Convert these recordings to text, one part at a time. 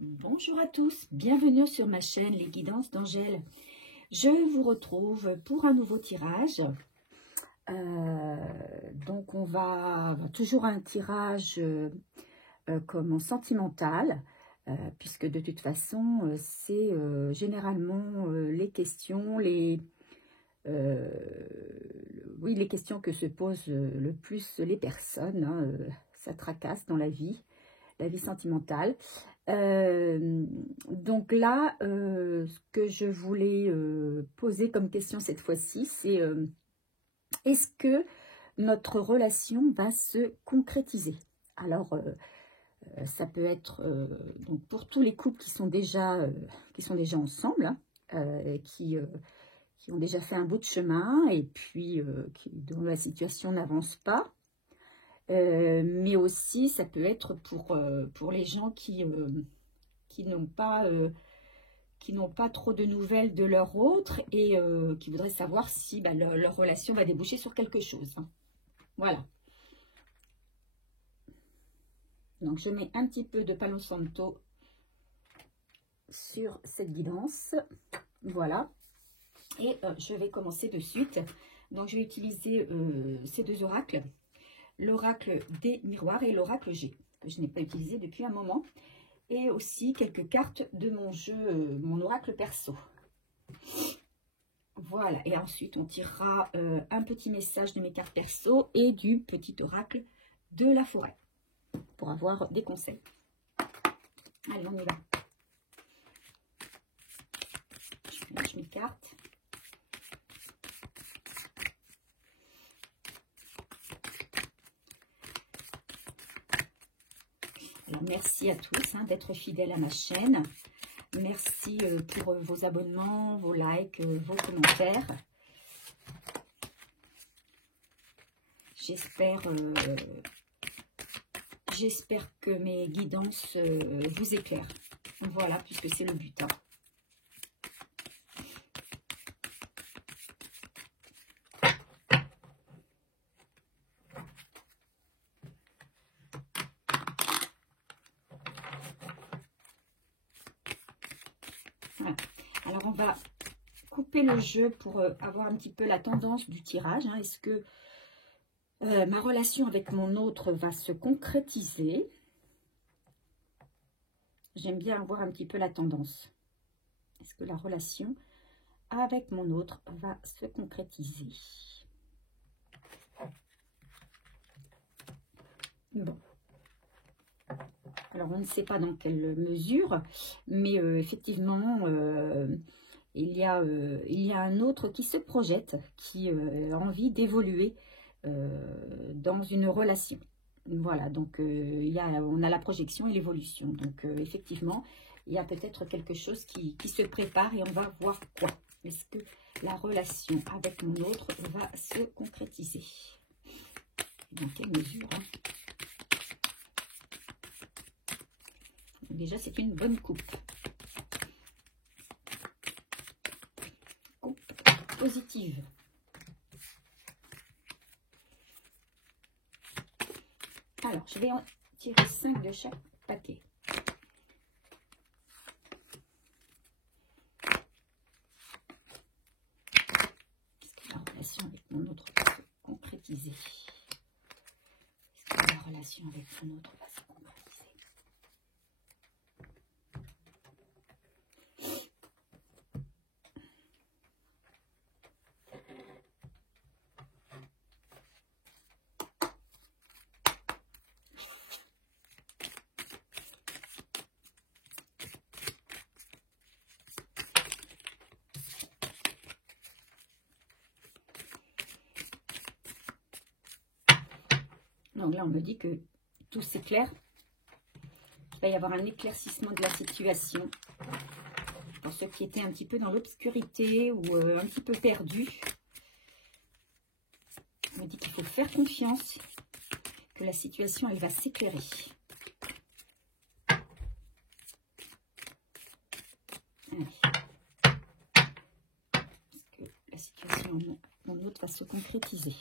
Bonjour à tous, bienvenue sur ma chaîne Les Guidances d'Angèle. Je vous retrouve pour un nouveau tirage. Donc on va toujours un tirage comme en sentimental, puisque de toute façon c'est généralement les questions, les questions que se posent le plus les personnes. Ça tracasse dans la vie sentimentale. Donc là, ce que je voulais poser comme question cette fois-ci, c'est est-ce que notre relation va se concrétiser? Alors, ça peut être donc pour tous les couples qui sont déjà ensemble, hein, qui ont déjà fait un bout de chemin et puis dont la situation n'avance pas. Mais aussi, ça peut être pour les gens qui n'ont pas trop de nouvelles de leur autre et qui voudraient savoir si leur relation va déboucher sur quelque chose. Hein. Voilà. Donc, je mets un petit peu de Palo Santo sur cette guidance. Voilà. Et je vais commencer de suite. Donc, je vais utiliser ces deux oracles. L'oracle des miroirs et l'oracle G, que je n'ai pas utilisé depuis un moment. Et aussi quelques cartes de mon jeu, mon oracle perso. Voilà, et ensuite on tirera un petit message de mes cartes perso et du petit oracle de la forêt, pour avoir des conseils. Allez, on y va. Je mélange mes cartes. Alors, merci à tous d'être fidèles à ma chaîne. Merci pour vos abonnements, vos likes, vos commentaires. J'espère que mes guidances vous éclairent. Voilà, puisque c'est le but. Hein. Voilà. Alors, on va couper le jeu pour avoir un petit peu la tendance du tirage. Hein. Est-ce que ma relation avec mon autre va se concrétiser? J'aime bien avoir un petit peu la tendance. Est-ce que la relation avec mon autre va se concrétiser? Bon. Alors, on ne sait pas dans quelle mesure, mais effectivement, il y a un autre qui se projette, qui a envie d'évoluer dans une relation. Voilà, donc on a la projection et l'évolution. Donc, effectivement, il y a peut-être quelque chose qui se prépare et on va voir quoi. Est-ce que la relation avec mon autre va se concrétiser? Dans quelle mesure, hein? Déjà, c'est une bonne coupe. Coupe positive. Alors, je vais en tirer 5 de chaque paquet. Est-ce que la relation avec mon autre va se concrétiser? Est-ce que la relation avec mon autre va se concrétiser? Donc là, on me dit que tout s'éclaire. Il va y avoir un éclaircissement de la situation. Pour ceux qui étaient un petit peu dans l'obscurité ou un petit peu perdus. On me dit qu'il faut faire confiance, que la situation, elle va s'éclairer. Est-ce que la situation, mon autre, va se concrétiser?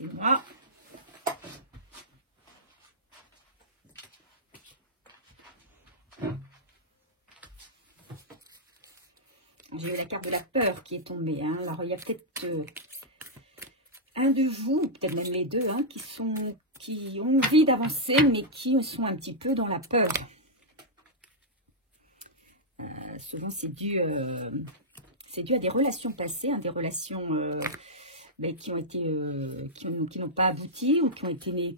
Excusez-moi. J'ai eu la carte de la peur qui est tombée. Hein. Alors, il y a peut-être un de vous, peut-être même les deux, hein, qui ont envie d'avancer, mais qui sont un petit peu dans la peur. Souvent, c'est dû à des relations passées, hein, des relations qui n'ont pas abouti ou qui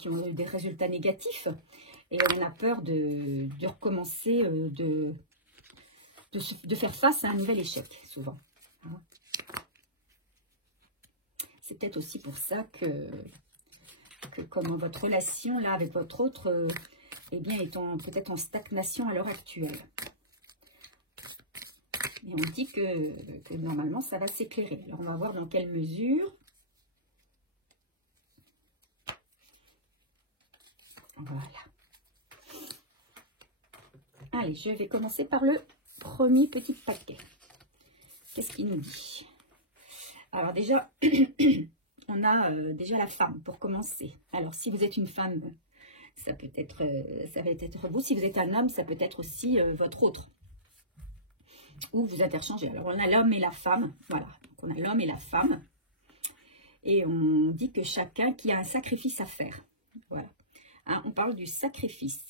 ont eu des résultats négatifs. Et on a peur de recommencer, de faire face à un nouvel échec, souvent. Hein. C'est peut-être aussi pour ça que comme votre relation là avec votre autre eh bien, est peut-être en stagnation à l'heure actuelle. Et on dit que normalement, ça va s'éclairer. Alors, on va voir dans quelle mesure. Voilà. Allez, je vais commencer par le premier petit paquet. Qu'est-ce qu'il nous dit? Alors déjà, on a déjà la femme pour commencer. Alors, si vous êtes une femme, ça va être vous. Si vous êtes un homme, ça peut être aussi votre autre. Ou vous interchangez. Alors, on a l'homme et la femme. Voilà. Donc, on a l'homme et la femme. Et on dit que chacun qui a un sacrifice à faire. Voilà. Hein, on parle du sacrifice.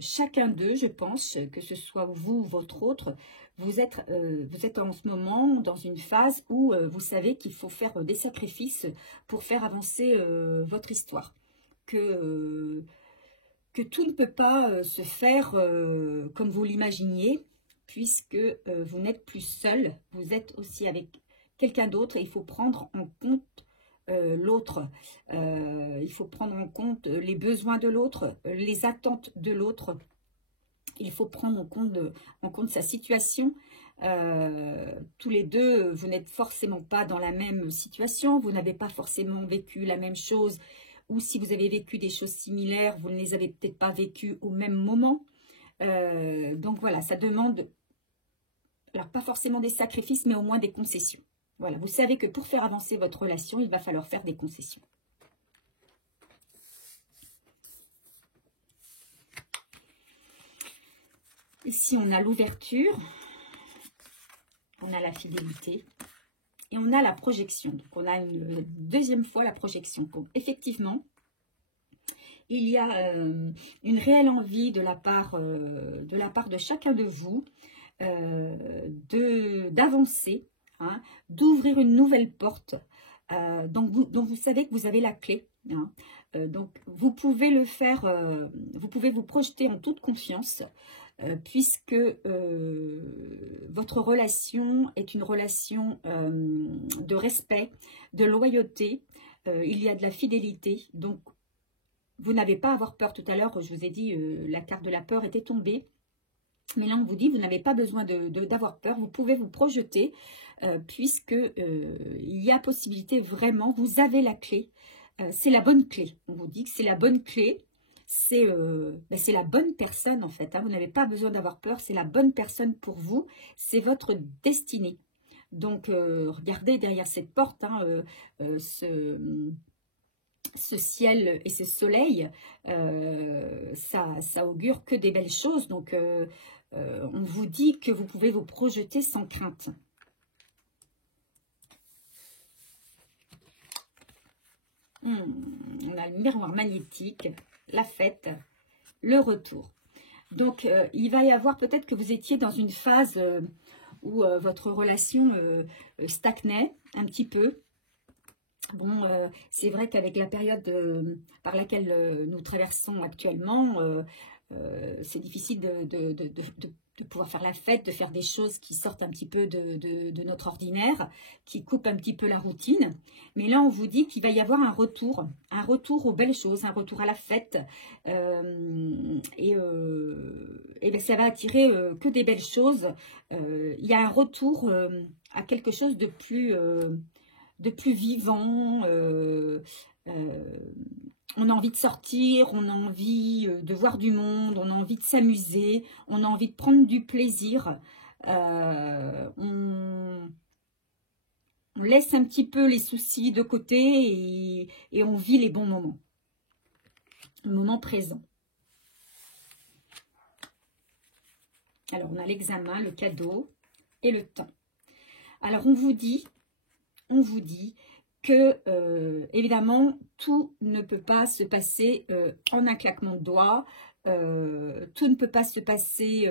Chacun d'eux, je pense, que ce soit vous ou votre autre, vous êtes en ce moment dans une phase où vous savez qu'il faut faire des sacrifices pour faire avancer votre histoire. Que tout ne peut pas se faire comme vous l'imaginiez, puisque vous n'êtes plus seul, vous êtes aussi avec quelqu'un d'autre et il faut prendre en compte l'autre. Il faut prendre en compte les besoins de l'autre, les attentes de l'autre. Il faut prendre en compte sa situation. Tous les deux, vous n'êtes forcément pas dans la même situation, vous n'avez pas forcément vécu la même chose, ou si vous avez vécu des choses similaires, vous ne les avez peut-être pas vécues au même moment. Donc voilà, ça demande, alors pas forcément des sacrifices, mais au moins des concessions. Voilà, vous savez que pour faire avancer votre relation, il va falloir faire des concessions. Ici, on a l'ouverture, on a la fidélité et on a la projection. Donc, on a une deuxième fois la projection. Donc, effectivement, il y a une réelle envie de la part de chacun de vous d'avancer, hein, d'ouvrir une nouvelle porte dont vous savez que vous avez la clé. Hein. Donc, vous pouvez le faire, vous pouvez vous projeter en toute confiance puisque votre relation est une relation de respect, de loyauté, il y a de la fidélité. Donc, vous n'avez pas à avoir peur. Tout à l'heure, je vous ai dit, la carte de la peur était tombée. Mais là, on vous dit, vous n'avez pas besoin d'avoir peur. Vous pouvez vous projeter puisque il y a possibilité vraiment, vous avez la clé. C'est la bonne clé. On vous dit que c'est la bonne clé. C'est la bonne personne en fait. Hein. Vous n'avez pas besoin d'avoir peur. C'est la bonne personne pour vous. C'est votre destinée. Donc, regardez derrière cette porte, hein, ce ciel et ce soleil, ça augure que des belles choses. Donc, on vous dit que vous pouvez vous projeter sans crainte. On a le miroir magnétique, la fête, le retour. Donc, il va y avoir peut-être que vous étiez dans une phase où votre relation stagnait un petit peu. Bon, c'est vrai qu'avec la période par laquelle nous traversons actuellement, c'est difficile de pouvoir faire la fête, de faire des choses qui sortent un petit peu de notre ordinaire, qui coupent un petit peu la routine. Mais là, on vous dit qu'il va y avoir un retour aux belles choses, un retour à la fête. Et ben, ça va attirer que des belles choses. Il y a un retour à quelque chose de plus vivant. On a envie de sortir, on a envie de voir du monde, on a envie de s'amuser, on a envie de prendre du plaisir. On On laisse un petit peu les soucis de côté et on vit les bons moments. Le moment présent. Alors, on a l'examen, le cadeau et le temps. Alors, on vous dit que, évidemment, tout ne peut pas se passer en un claquement de doigts. Tout ne peut pas se passer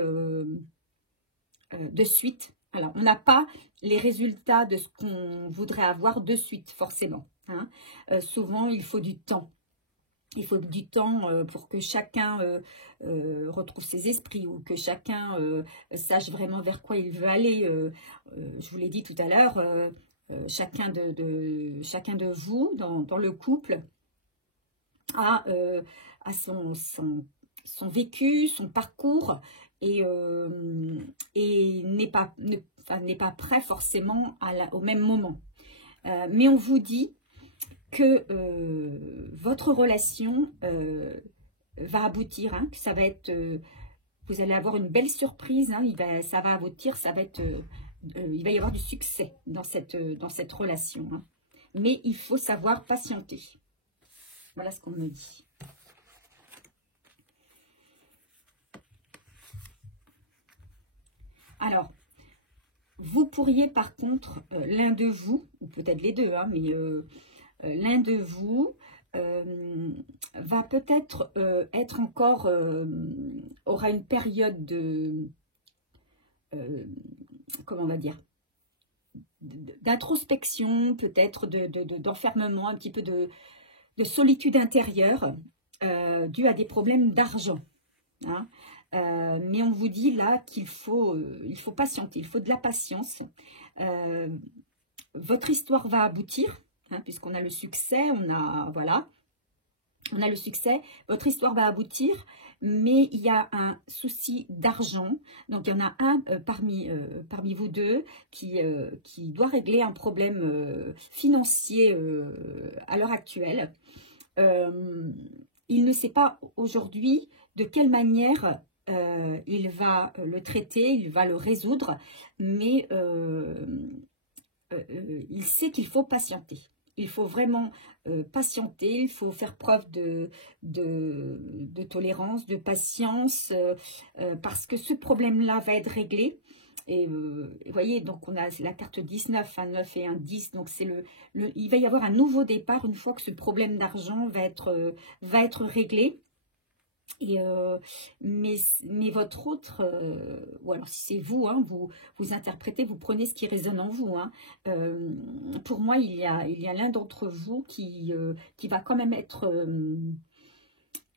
de suite. Alors, on n'a pas les résultats de ce qu'on voudrait avoir de suite, forcément. Hein. Souvent, il faut du temps. Il faut du temps pour que chacun retrouve ses esprits ou que chacun sache vraiment vers quoi il veut aller. Je vous l'ai dit tout à l'heure, chacun de vous dans le couple a son vécu, son parcours et n'est pas prêt forcément au même moment. Mais on vous dit que votre relation va aboutir, hein, que ça va être, vous allez avoir une belle surprise, hein, ça va aboutir, il va y avoir du succès dans cette relation. Hein. Mais il faut savoir patienter. Voilà ce qu'on me dit. Alors, vous pourriez par contre, l'un de vous, ou peut-être les deux, hein, mais l'un de vous va peut-être être encore, aura une période de, comment on va dire, d'introspection, peut-être d'enfermement, un petit peu de solitude intérieure due à des problèmes d'argent. Hein. Mais on vous dit là qu'il faut, il faut patienter, il faut de la patience. Votre histoire va aboutir. Hein, puisqu'on a le succès, on a le succès, votre histoire va aboutir, mais il y a un souci d'argent, donc il y en a un parmi vous deux qui doit régler un problème financier à l'heure actuelle. Il ne sait pas aujourd'hui de quelle manière il va le traiter, il va le résoudre, mais il sait qu'il faut patienter. Il faut vraiment patienter, il faut faire preuve de tolérance, de patience, parce que ce problème-là va être réglé. Et vous voyez, donc on a la carte 19, un 9 et un 10, donc il va y avoir un nouveau départ une fois que ce problème d'argent va être réglé. Et mais votre autre, ou alors si c'est vous, hein, vous interprétez, vous prenez ce qui résonne en vous. Hein. Pour moi, il y a l'un d'entre vous qui va quand même être,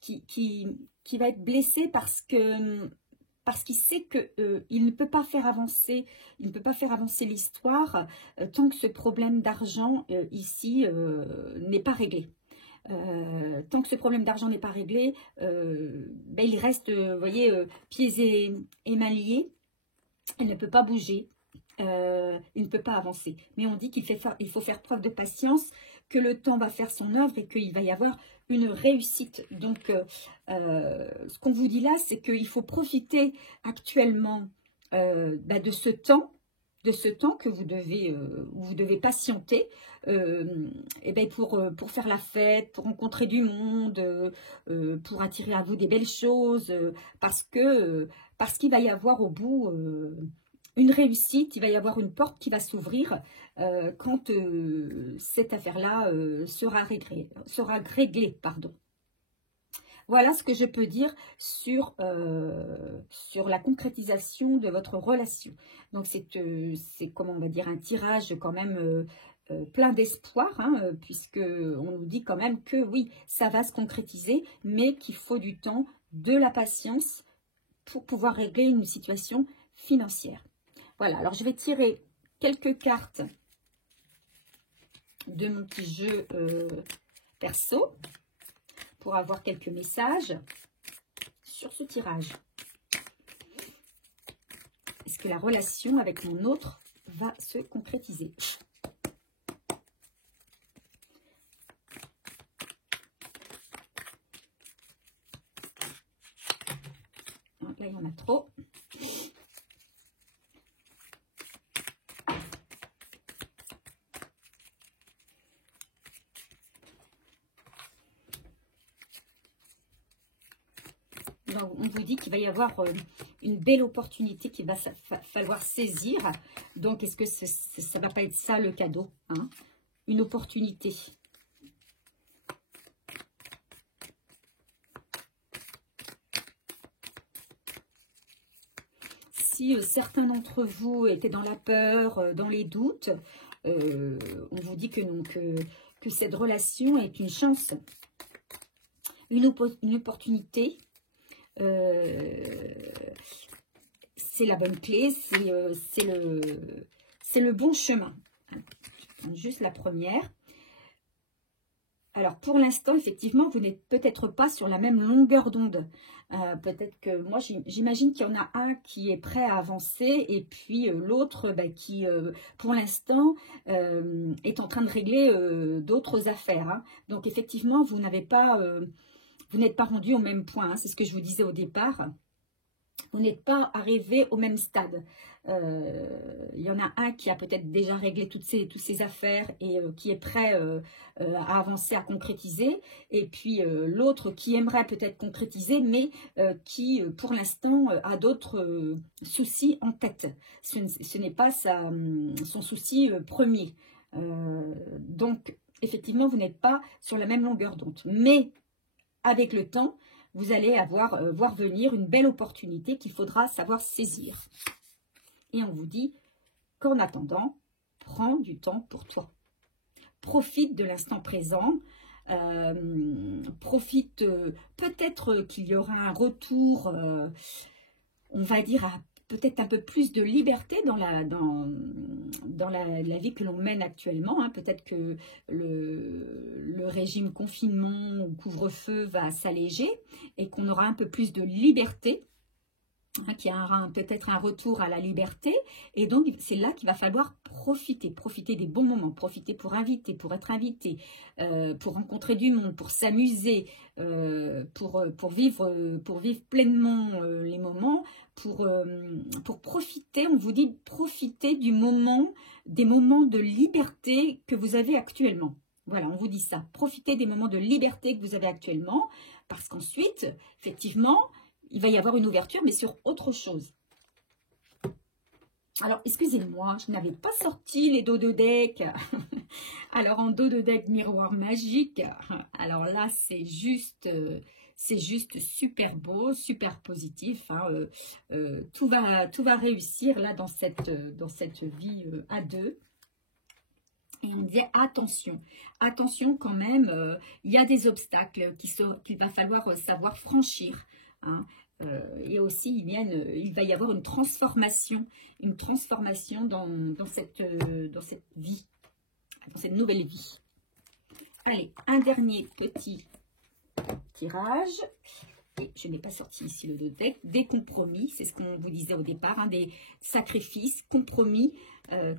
qui va être blessé parce qu'il sait que il ne peut pas faire avancer, l'histoire tant que ce problème d'argent ici n'est pas réglé. Tant que ce problème d'argent n'est pas réglé, il reste, vous voyez, pieds et mains liés. Elle ne peut pas bouger, il ne peut pas avancer. Mais on dit qu'il faut faire preuve de patience, que le temps va faire son œuvre et qu'il va y avoir une réussite. Donc, ce qu'on vous dit là, c'est qu'il faut profiter actuellement de ce temps. Que vous devez patienter pour faire la fête, pour rencontrer du monde, pour attirer à vous des belles choses, parce qu'il va y avoir au bout une réussite, il va y avoir une porte qui va s'ouvrir quand cette affaire-là sera réglée. Pardon. Voilà ce que je peux dire sur la concrétisation de votre relation. Donc, c'est comment on va dire, un tirage quand même plein d'espoir, hein, puisque on nous dit quand même que oui, ça va se concrétiser, mais qu'il faut du temps, de la patience pour pouvoir régler une situation financière. Voilà, alors je vais tirer quelques cartes de mon petit jeu perso, pour avoir quelques messages sur ce tirage. Est-ce que la relation avec mon autre va se concrétiser? Là, il y en a trop. on vous dit qu'il va y avoir une belle opportunité qu'il va falloir saisir. Donc, est-ce que ça ne va pas être ça le cadeau, hein? Une opportunité. Si certains d'entre vous étaient dans la peur, dans les doutes, on vous dit que, que cette relation est une chance, une opportunité. C'est la bonne clé, c'est le bon chemin. Je prends juste la première. Alors, pour l'instant, effectivement, vous n'êtes peut-être pas sur la même longueur d'onde. Peut-être que moi, j'imagine qu'il y en a un qui est prêt à avancer et puis l'autre qui, pour l'instant, est en train de régler d'autres affaires. Hein. Donc, effectivement, vous n'êtes pas rendu au même point. Hein. C'est ce que je vous disais au départ. Vous n'êtes pas arrivé au même stade. Il y en a un qui a peut-être déjà réglé toutes ces affaires et qui est prêt à avancer, à concrétiser. Et puis l'autre qui aimerait peut-être concrétiser, mais qui pour l'instant a d'autres soucis en tête. Ce n'est pas son souci premier. Donc effectivement, vous n'êtes pas sur la même longueur d'onde. Mais avec le temps, vous allez voir venir une belle opportunité qu'il faudra savoir saisir. Et on vous dit qu'en attendant, prends du temps pour toi. Profite de l'instant présent. Profite, peut-être qu'il y aura un retour, on va dire, à peut-être un peu plus de liberté dans la vie que l'on mène actuellement. Hein. Peut-être que le régime confinement ou couvre-feu va s'alléger et qu'on aura un peu plus de liberté. Hein, qu'il y aura peut-être un retour à la liberté. Et donc, c'est là qu'il va falloir profiter. Profiter des bons moments. Profiter pour inviter, pour être invité, pour rencontrer du monde, pour s'amuser, pour vivre pleinement les moments, pour profiter, on vous dit, profiter des moments de liberté que vous avez actuellement. Voilà, on vous dit ça. Profitez des moments de liberté que vous avez actuellement, parce qu'ensuite, effectivement, il va y avoir une ouverture, mais sur autre chose. Alors, excusez-moi, je n'avais pas sorti les dos de deck. Alors, en dos de deck miroir magique, alors là, c'est juste super beau, super positif. Hein. Tout va réussir là dans cette vie à deux. Et on disait attention quand même, il y a des obstacles qu'il va falloir savoir franchir. Hein. Et aussi, il va y avoir une transformation dans cette vie, dans cette nouvelle vie. Allez, un dernier petit tirage. Et je n'ai pas sorti ici le deck. Des compromis, c'est ce qu'on vous disait au départ, hein, des sacrifices, compromis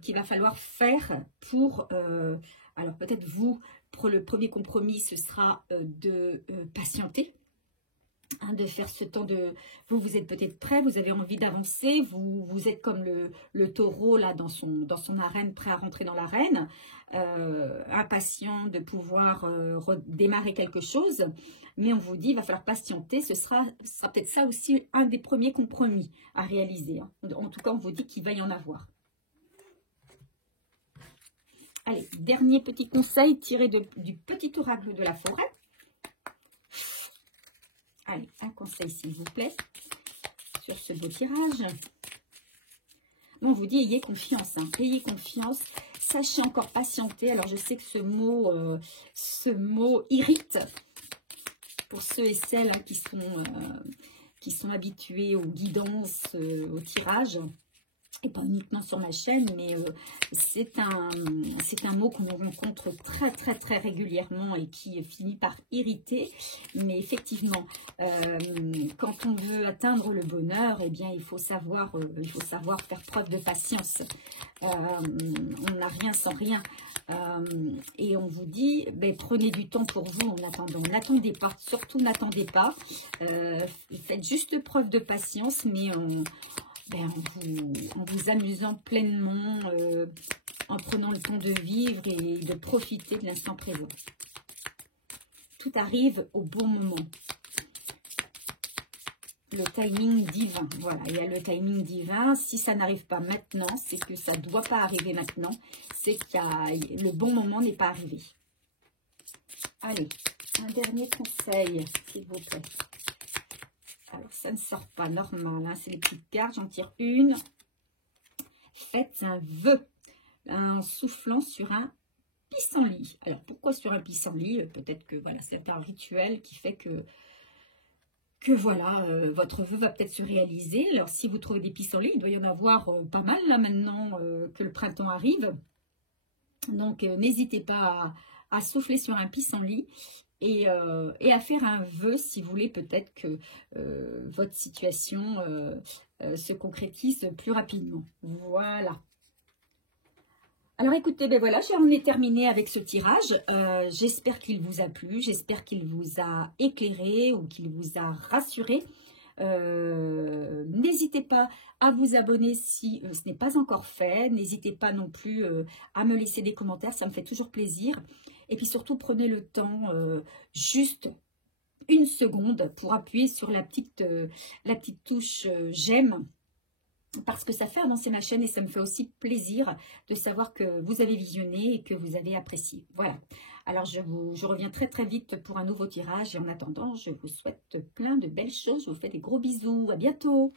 qu'il va falloir faire pour... alors peut-être vous, pour le premier compromis, ce sera de patienter. Hein, de faire ce temps de... Vous êtes peut-être prêt, vous avez envie d'avancer, vous êtes comme le taureau là dans son arène, prêt à rentrer dans l'arène, impatient de pouvoir redémarrer quelque chose, mais on vous dit il va falloir patienter, ce sera peut-être ça aussi un des premiers compromis à réaliser. Hein. En tout cas, on vous dit qu'il va y en avoir. Allez, dernier petit conseil tiré du petit oracle de la forêt. Allez, un conseil s'il vous plaît, sur ce beau tirage. Bon, on vous dit, ayez confiance, hein, ayez confiance, sachez encore patienter. Alors, je sais que ce mot irrite pour ceux et celles hein, qui sont habitués aux guidances, au tirage. Et pas uniquement sur ma chaîne, mais c'est un mot qu'on rencontre très régulièrement et qui finit par irriter. Mais effectivement, quand on veut atteindre le bonheur, eh bien, il faut savoir faire preuve de patience. On n'a rien sans rien. Et on vous dit, ben, prenez du temps pour vous en attendant. N'attendez pas, surtout n'attendez pas. Faites juste preuve de patience, mais en vous amusant pleinement, en prenant le temps de vivre et de profiter de l'instant présent. Tout arrive au bon moment. le timing divin. Voilà, il y a le timing divin. Si ça n'arrive pas maintenant, c'est que ça ne doit pas arriver maintenant. C'est que le bon moment n'est pas arrivé. Allez, un dernier conseil, s'il vous plaît. Alors, ça ne sort pas normal, hein, c'est les petites cartes. J'en tire une. Faites un vœu en soufflant sur un pissenlit. Alors, pourquoi sur un pissenlit? Peut-être que voilà, c'est un rituel qui fait que voilà, votre vœu va peut-être se réaliser. Alors, si vous trouvez des pissenlits, il doit y en avoir pas mal là maintenant que le printemps arrive. Donc, n'hésitez pas à souffler sur un pissenlit et à faire un vœu si vous voulez peut-être que votre situation se concrétise plus rapidement. Voilà. Alors écoutez, ben voilà, j'en ai terminé avec ce tirage. J'espère qu'il vous a plu, j'espère qu'il vous a éclairé ou qu'il vous a rassuré. N'hésitez pas à vous abonner si ce n'est pas encore fait. N'hésitez pas non plus à me laisser des commentaires, ça me fait toujours plaisir. Et puis surtout, prenez le temps, juste une seconde pour appuyer sur la petite touche j'aime. Parce que ça fait avancer ma chaîne et ça me fait aussi plaisir de savoir que vous avez visionné et que vous avez apprécié. Voilà. Alors, je reviens très très vite pour un nouveau tirage. Et en attendant, je vous souhaite plein de belles choses. Je vous fais des gros bisous. À bientôt.